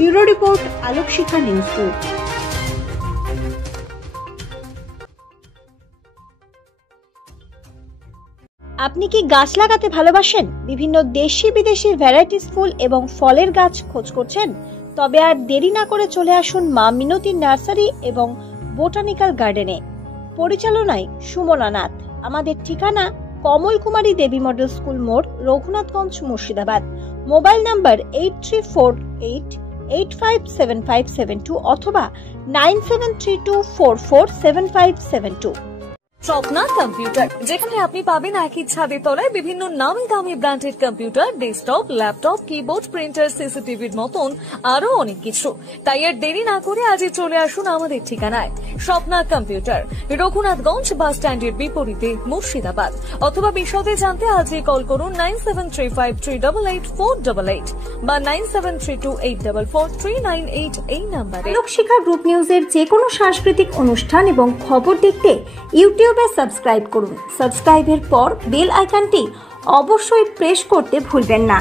Bureau report, Alokshikha news group. আপনি কি গাছ লাগাতে ভালোবাসেন? বিভিন্ন দেশি বিদেশি ভ্যারাইটিস ফুল এবং ফলের গাছ খোঁজ করছেন? তবে আর দেরি না করে চলে আসুন মা মিনতি নার্সারি এবং বোটানিক্যাল গার্ডেনে। পরিচালনায় সুমনা নাথ। আমাদের ঠিকানা কমল কুমারী দেবী মডেল স্কুল মোড়, রঘুনাথগঞ্জ, মুর্শিদাবাদ। মোবাইল নাম্বার 8348857572 অথবা 9732447572। স্বপ্না কম্পিউটার, যেখানে আপনি পাবেন একই ছাদের তলায় বিভিন্ন নামি দামি branded computer, desktop, laptop, keyboard, printer, সিসিটিভির মতন আরো অনেক কিছু। তাই আর দেরি না করে আজই চলে আসুন আমাদের ঠিকানায়। স্বপ্না কম্পিউটার, রঘুনাথগঞ্জ বাস স্ট্যান্ডের বিপরীতে, মুর্শিদাবাদ। অথবা বিশদে জানতে আজই কল করুন 9735388488 বা 9732844398 এই নাম্বারে। আলোকশিখা গ্রুপ নিউজের যে কোনো সাংস্কৃতিক অনুষ্ঠান এবং খবর দেখতে ইউটিউবে সাবস্ক্রাইব করুন। সাবস্ক্রাইবের পর বেল আইকনটি অবশ্যই প্রেস করতে ভুলবেন না।